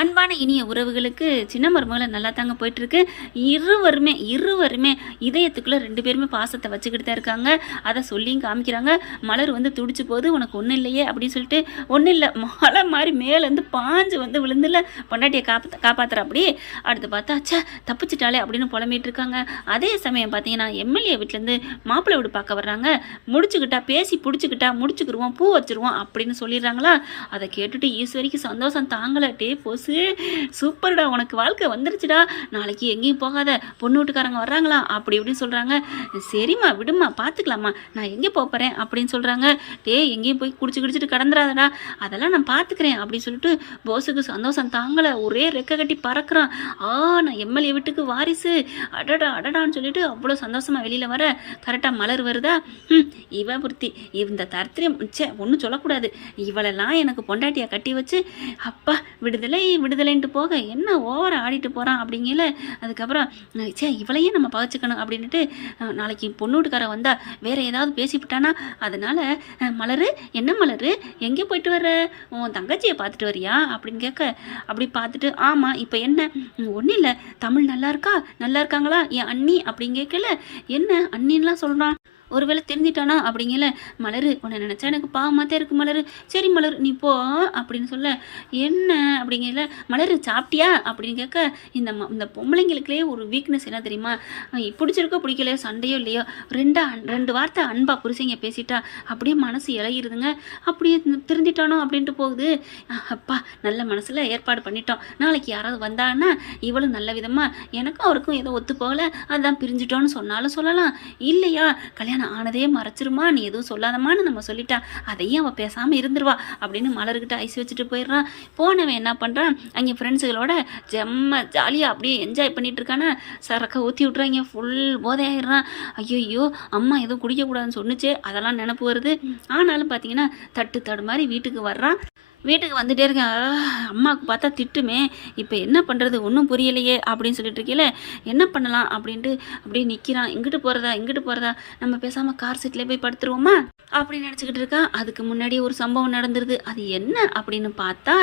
அன்பான இனிய உறவுகளுக்கு சின்ன மருமகளை நல்லா தாங்க போயிட்டுருக்கு. இருவருமே இருவருமே இதயத்துக்குள்ளே ரெண்டு பேருமே பாசத்தை வச்சுக்கிட்டு தான் இருக்காங்க. அதை சொல்லியும் காமிக்கிறாங்க. மலர் வந்து துடிச்சு போகுது. உனக்கு ஒன்றும் இல்லையே அப்படின்னு சொல்லிட்டு ஒன்றும் இல்லை. மழை மாதிரி மேலேருந்து பாஞ்சு வந்து விழுந்துல பொண்டாட்டியை காப்பா காப்பாத்துற அப்படி. அடுத்து பார்த்தா ச்சே தப்பிச்சிட்டாலே அப்படின்னு புலம்பிட்டு இருக்காங்க. அதே சமயம் பார்த்தீங்கன்னா எம்எல்ஏ வீட்டிலேருந்து மாப்பிள்ளை வீடு பார்க்க வர்றாங்க. முடிச்சுக்கிட்டா பேசி பிடிச்சிக்கிட்டா முடிச்சுக்கிடுவோம் பூ வச்சிருவோம் அப்படின்னு சொல்லிடுறாங்களா? அதை கேட்டுட்டு ஈஸ்வரிக்கு சந்தோஷம் தாங்கலை. டே போஸ் சூப்பர்டா உனக்கு வாழ்க்கை வந்துருச்சுடா. நாளைக்கு எங்கேயும் போகாத. பொண்ணு வீட்டுக்காரங்க வர்றாங்களா? அப்படி இப்படின்னு சொல்கிறாங்க சரிம்மா விடுமா பார்த்துக்கலாமா நான் எங்கே போகிறேன் அப்படின்னு சொல்கிறாங்க டே எங்கேயும் போய் குடிச்சு குடிச்சிட்டு கடந்துடாதடா அதெல்லாம் நான் பார்த்துக்கிறேன் அப்படின்னு சொல்லிட்டு போஸுக்கு சந்தோஷம் தாங்கலை. ஒரே ரெக்க கட்டி பறக்கிறான். ஆ நான் எம்எல்ஏ வீட்டுக்கு வாரிசு. அடடா அடடான்னு சொல்லிட்டு அவ்வளோ சந்தோஷமாக வெளியில் வர. கரெக்டாக மலர் வருதா? ம் இவ புர்த்தி. இந்த தரித்திரம் ச்சே ஒன்றும் சொல்லக்கூடாது. இவளெல்லாம் எனக்கு பொண்டாட்டியை கட்டி வச்சு அப்பா விடுதலை விடுதலைன்ட்டு போக என்ன ஓவர ஆடிட்டு போகிறான் அப்படிங்கல அதுக்கப்புறம் சே இவளையே நம்ம பகச்சிக்கணும் அப்படின்ட்டு நாளைக்கு பொண்ணு வீட்டுக்கார வந்தா வேற ஏதாவது பேசிவிட்டானா? அதனால மலரு என்ன மலரு? எங்கே போயிட்டு வர்ற? உன் தங்கச்சியை பார்த்துட்டு வரியா? அப்படின்னு கேட்க அப்படி பார்த்துட்டு ஆமாம் இப்போ என்ன? ஒன்றும் இல்லை தமிழ் நல்லா இருக்கா? நல்லா இருக்காங்களா? என் அண்ணி அப்படின்னு கேட்கல என்ன அண்ணின்லாம் சொல்கிறான் ஒருவேளை தெரிஞ்சிட்டானா அப்படிங்கல மலரு உன்னை நினச்சா எனக்கு பாவமாக தான் இருக்கு மலரு. சரி மலர் நீ போ அப்படின்னு சொல்ல என்ன அப்படிங்கல மலரு சாப்பிட்டியா அப்படின்னு கேட்க இந்த இந்த பொம்பளைங்களுக்குலேயே ஒரு வீக்னஸ் என்ன தெரியுமா? பிடிச்சிருக்கோ பிடிக்கலையோ சண்டையோ இல்லையோ ரெண்டா ரெண்டு வார்த்தை அன்பா புருஷங்க பேசிட்டா அப்படியே மனசு இழகிருதுங்க அப்படியே திருந்திட்டானோ அப்படின்ட்டு போகுது. அப்பா நல்ல மனசில் ஏற்பாடு பண்ணிட்டோம். நாளைக்கு யாராவது வந்தாங்கன்னா இவளும் நல்ல விதமாக எனக்கும் அவருக்கும் ஏதோ ஒத்து போகல அதான் பிரிஞ்சிட்டோன்னு சொன்னாலும் சொல்லலாம். இல்லையா கல்யாணம் ஆனதே மறைச்சிருமா? நீ எதுவும் சொல்லாதமான்னு நம்ம சொல்லிட்டான் அதையும் அவள் பேசாமல் இருந்துருவா அப்படின்னு மலர்கிட்ட ஐஸ் வச்சுட்டு போயிடுறான் போனவன் என்ன பண்ணுறான் அங்கே ஃப்ரெண்ட்ஸுகளோட ஜெம்ம ஜாலியாக அப்படியே என்ஜாய் பண்ணிட்டு இருக்கானா? சரக்கை ஊற்றி விட்றாங்க ஃபுல் போதையாயிடுறான். ஐயோ அம்மா எதுவும் குடிக்கக்கூடாதுன்னு சொன்னுச்சே அதெல்லாம் நினப்பு வருது. ஆனாலும் பார்த்தீங்கன்னா தட்டு தடு மாதிரி வீட்டுக்கு வர்றான். வீட்டுக்கு வந்துட்டே இருக்கேன். அம்மாவுக்கு பார்த்தா திட்டுமே. இப்போ என்ன பண்ணுறது ஒன்றும் புரியலையே அப்படின்னு சொல்லிட்டு இருக்கீல. என்ன பண்ணலாம் அப்படின்ட்டு அப்படியே நிற்கிறான் இங்கிட்டு போகிறதா இங்கிட்டு போகிறதா நம்ம பேசாமல் கார் சீட்லேயே போய் படுத்துருவோமா? அப்படின்னு நினச்சிக்கிட்டு இருக்கா. அதுக்கு முன்னாடி ஒரு சம்பவம் நடந்துருது. அது என்ன அப்படின்னு பார்த்தா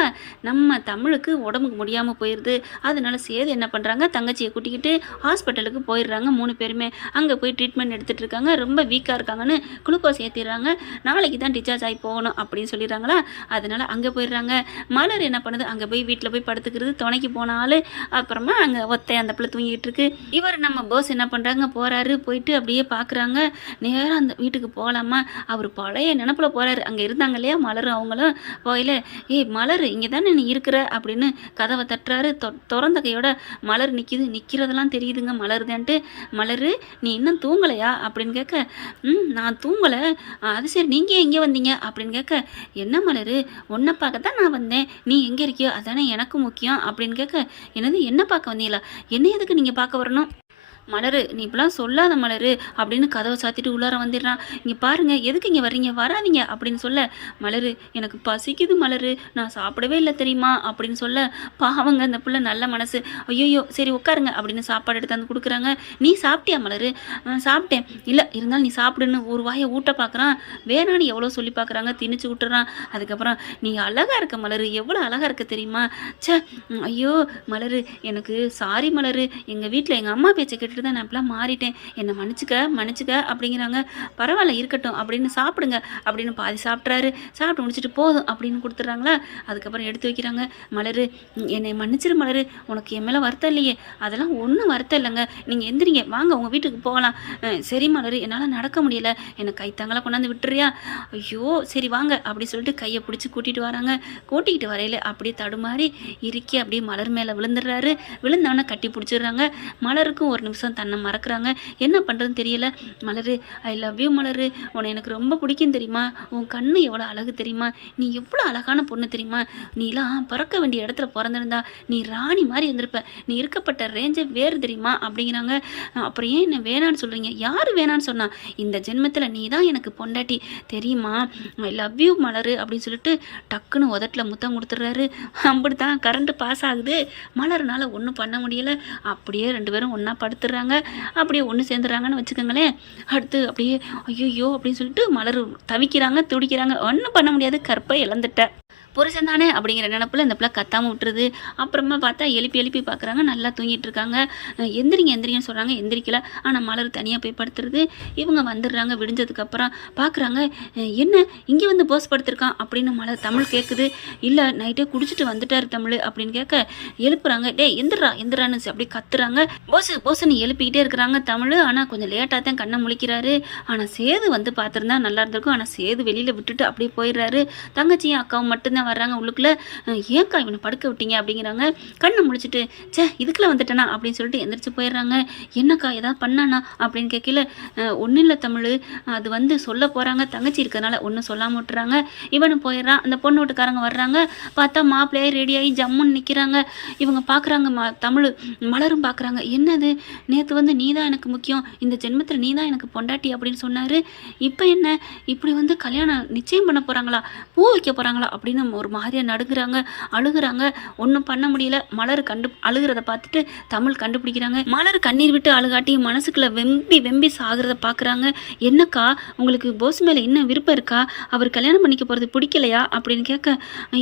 நம்ம தமிழுக்கு உடம்புக்கு முடியாமல் போயிடுது அதனால சேது என்ன பண்ணுறாங்க தங்கச்சியை கூட்டிக்கிட்டு ஹாஸ்பிட்டலுக்கு போயிடுறாங்க மூணு பேருமே. அங்கே போய் ட்ரீட்மெண்ட் எடுத்துகிட்டு இருக்காங்க. ரொம்ப வீக்காக இருக்காங்கன்னு குளுக்கோஸ் ஏற்றிடுறாங்க நாளைக்கு தான் டிஸ்சார்ஜ் ஆகி போகணும் அப்படின்னு சொல்லிடுறாங்களா? அதனால் அங்கே போயிடுறாங்க. மலர் என்ன பண்ணுது? அங்கே போய் வீட்டில் போய் படுத்துக்கிறது துணைக்கு போனாலும் அப்புறமா அங்கே ஒத்தை அந்த பிள்ளை தூங்கிட்டு இருக்கு. இவர் நம்ம போஸ் என்ன பண்ணுறாங்க போகிறாரு போயிட்டு அப்படியே பார்க்குறாங்க நேராக அந்த வீட்டுக்கு போகலாமா அவர் பழைய நினப்பில் போகிறாரு அங்கே இருந்தாங்க இல்லையா? மலர் அவங்களும் போயில ஏய் மலர் இங்கே தானே நீ இருக்கிற? அப்படின்னு கதவை தட்டுறாரு. தொ- திறந்த கையோட மலர் நிற்கிது நிற்கிறதெல்லாம் தெரியுதுங்க. மலருதான்ட்டு மலர் நீ இன்னும் தூங்கலையா? அப்படின்னு கேட்க ம் நான் தூங்கலை. அது சரி. நீங்கள் எங்கே வந்தீங்க? அப்படின்னு கேட்க என்ன மலர்? ஒன்றை பார்க்க தான் நான் வந்தேன். நீ எங்கே இருக்கியோ அதானே எனக்கு முக்கியம் அப்படின்னு கேட்க என்னது என்ன பார்க்க வந்தீங்களா? என்ன எதுக்கு நீங்கள் பார்க்க வரணும்? மலரு நீ இப்படிலாம் சொல்லாத மலரு அப்படின்னு கதவை சாத்திட்டு உள்ளார வந்துடுறான். இங்கே பாருங்க எதுக்கு இங்கே வர்றீங்க? வராதீங்க அப்படின்னு சொல்ல மலரு எனக்கு பசிக்குது மலரு. நான் சாப்பிடவே இல்லை தெரியுமா? அப்படின்னு சொல்ல பாவங்க அந்த பிள்ளை நல்ல மனசு. ஐயோயோ சரி உட்காருங்க அப்படின்னு சாப்பாடு எடுத்து வந்து கொடுக்குறாங்க. நீ சாப்பிட்டியா மலரு? சாப்பிட்டேன். இல்லை இருந்தாலும் நீ சாப்பிடுன்னு ஒரு வாயை ஊட்ட பார்க்குறான். வேணான்னு எவ்வளோ சொல்லி பார்க்குறாங்க திணிச்சு விட்டுறான். அதுக்கப்புறம் நீ அழகாக இருக்க மலரு. எவ்வளோ அழகா இருக்க தெரியுமா? ச்சே ஐயோ மலரு எனக்கு சாரி மலரு. எங்கள் வீட்டில் எங்கள் அம்மா பேச்சை சொல்லிட்டு தான் நான் இப்பெல்லாம் மாறிட்டேன். என்னை மன்னிச்சுக்க மன்னிச்சுக்க அப்படிங்கிறாங்க. பரவாயில்ல இருக்கட்டும். அப்படின்னு சாப்பிடுங்க. அப்படின்னு பாதி சாப்பிட்றாரு சாப்பிட்டு முடிச்சுட்டு போதும் அப்படின்னு கொடுத்துட்றாங்களா? அதுக்கப்புறம் எடுத்து வைக்கிறாங்க. மலரு என்னை மன்னிச்சிரு மலரு. உனக்கு என் மேலே வருத்தம் இல்லையே. அதெல்லாம் ஒன்றும் வருத்தம் இல்லைங்க. நீங்கள் எந்திரிங்க. வாங்க உங்கள் வீட்டுக்கு போகலாம். சரி மலரு. என்னால் நடக்க முடியல. என்னை கைத்தாங்களா கொண்டாந்து விட்டுறியா? ஐயோ சரி வாங்க அப்படி சொல்லிட்டு கையை பிடிச்சி கூட்டிகிட்டு வராங்க. கூட்டிக்கிட்டு வரையில அப்படியே தடுமாறி இறுக்கி அப்படியே மலர் மேலே விழுந்துடுறாரு. விழுந்தவொடனே கட்டி பிடிச்சிடுறாங்க. மலருக்கும் ஒரு நிமிஷம் தன்னை மறக்கிறாங்க. என்ன பண்ணுறதுன்னு தெரியல. மலரு ஐ லவ் யூ மலரு. உன்னை எனக்கு ரொம்ப பிடிக்கும் தெரியுமா? உன் கண்ணு எவ்வளோ அழகு தெரியுமா? நீ எவ்வளோ அழகான பொண்ணு தெரியுமா? நீலாம் பிறக்க வேண்டிய இடத்துல பிறந்திருந்தா நீ ராணி மாதிரி இருந்திருப்ப. நீ இருக்கப்பட்ட ரேஞ்சே வேறு தெரியுமா? அப்படிங்கிறாங்க. அப்புறம் ஏன் என்ன வேணான்னு சொல்கிறீங்க யார் வேணான்னு சொன்னா? இந்த ஜென்மத்தில் நீ தான் எனக்கு பொண்டாட்டி. தெரியுமா? ஐ லவ் யூ மலர் அப்படின்னு சொல்லிட்டு டக்குன்னு உதட்டில் முத்தம் கொடுத்துட்றாரு. அப்படி தான் கரண்ட்டு பாஸ் ஆகுது. மலர்னால ஒன்றும் பண்ண முடியல. அப்படியே ரெண்டு பேரும் ஒன்றா சேர்ந்துடுறாங்க. அப்படியே ஒன்று சேர்ந்துடுறாங்கன்னு வச்சுக்கோங்களேன். அடுத்து அப்படியே ஐயோ அப்படின்னு சொல்லிட்டு மலர் தவிக்கிறாங்க துடிக்கிறாங்க. ஒன்றும் பண்ண முடியாது. கற்பை இழந்துட்ட. புருஷன் தானே அப்படிங்கிற நினப்பில் இந்த பிள்ளை கத்தாமல் விட்டுருது. அப்புறமா பார்த்தா எழுப்பி எழுப்பி பார்க்குறாங்க. நல்லா தூங்கிட்டு இருக்காங்க. எந்திரிங்க எந்திரிங்கன்னு சொல்கிறாங்க எந்திரிக்கல. ஆனால் மலர் தனியாக போய் படுத்துறது இவங்க வந்துடுறாங்க விடிஞ்சதுக்கப்புறம் பார்க்குறாங்க என்ன? இங்கே வந்து போஸ் படுத்திருக்கான் அப்படின்னு மலர் தமிழ் கேட்குது இல்லை நைட்டே குடிச்சிட்டு வந்துட்டார் தமிழ் அப்படின்னு கேட்க எழுப்புறாங்க. டேய் எந்திரா எந்திரான்னு அப்படி கத்துறாங்க. போஸ் போஸ்ன்னு எழுப்பிக்கிட்டே இருக்கிறாங்க தமிழ். ஆனால் கொஞ்சம் லேட்டாக தான் கண்ணை முழிக்கிறாரு. ஆனால் சேது வந்து பார்த்துருந்தா நல்லா இருந்திருக்கும். ஆனால் சேது வெளியில் விட்டுட்டு அப்படியே போயிடுறாரு. தங்கச்சியும் அக்காவும் மட்டும்தான் வர்றாங்க உள்ளுக்குள்ளே. ஏன்க்கா இவனை படுக்க விட்டீங்க அப்படிங்கிறாங்க. கண்ணை முழிச்சிட்டு ச்சே இதுக்குள்ளே வந்துட்டேனா அப்படின்னு சொல்லிட்டு எந்திரிச்சு போயிடுறாங்க. என்னக்கா ஏதாவது பண்ணானா அப்படின்னு கேட்கல ஒன்றும் இல்லை தமிழ் அது வந்து சொல்ல போகிறாங்க தங்கச்சி இருக்கிறதுனால ஒன்றும் சொல்லாமல் விட்டுறாங்க. இவனு போயிடுறான். அந்த பொண்ணு வீட்டுக்காரங்க வர்றாங்க. பார்த்தா மாப்பிள்ளையாகி ரெடியாகி ஜம்முன்னு நிற்கிறாங்க இவங்க பார்க்குறாங்க ம தமிழ் மலரும் பார்க்குறாங்க. என்னது? நேற்று வந்து நீ தான் எனக்கு முக்கியம். இந்த ஜென்மத்தில் நீ தான் எனக்கு பொண்டாட்டி அப்படின்னு சொன்னார். இப்போ என்ன? இப்படி வந்து கல்யாணம் நிச்சயம் பண்ண போகிறாங்களா பூ வைக்க போகிறாங்களா அப்படின்னு ஒரு மாதிரியாக நடுங்குறாங்க அழுகுறாங்க. ஒன்றும் பண்ண முடியல. மலர் கண்டு அழுகிறத பார்த்துட்டு தமிழ் கண்டுபிடிக்கிறாங்க. மலர் கண்ணீர் விட்டு அழுகாட்டி மனசுக்குள்ள வெம்பி வெம்பி சாகிறத பார்க்குறாங்க. என்னக்கா உங்களுக்கு போஸ் மேலே இன்னும் விருப்பம் இருக்கா? அவர் கல்யாணம் பண்ணிக்க போகிறது பிடிக்கலையா? அப்படின்னு கேட்க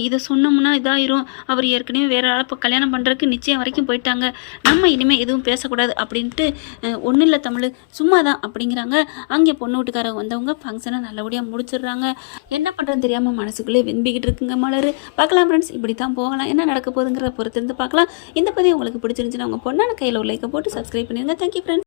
இதை சொன்னோம்னா இதாயிரும். அவர் ஏற்கனவே வேற ஆள் இப்போ கல்யாணம் பண்ணுறதுக்கு நிச்சயம் வரைக்கும் போயிட்டாங்க. நம்ம இனிமேல் எதுவும் பேசக்கூடாது அப்படின்ட்டு ஒன்றும் இல்லை தமிழ். சும்மா தான் அப்படிங்கிறாங்க. அங்கே பொண்ணு வீட்டுக்காரங்க வந்தவங்க ஃபங்க்ஷனை நல்லபடியாக முடிச்சிடுறாங்க. என்ன பண்ணுறதுன்னு தெரியாமல் மனசுக்குள்ளே வெம்பிக்கிட்டு இருக்குங்க மலர். பார்க்கலாம் ஃப்ரெண்ட்ஸ் இப்படி தான் போகலாம். என்ன நடக்க போகுதுங்கிறத பொறுத்து இருந்து பார்க்கலாம். இந்த பதிவு உங்களுக்கு பிடிச்சிருந்துச்சுன்னா உங்கள் பொண்ணான கையில் ஒரு லைக்கை போட்டு சப்ஸ்கிரைப் பண்ணிடுங்க. Thank you friends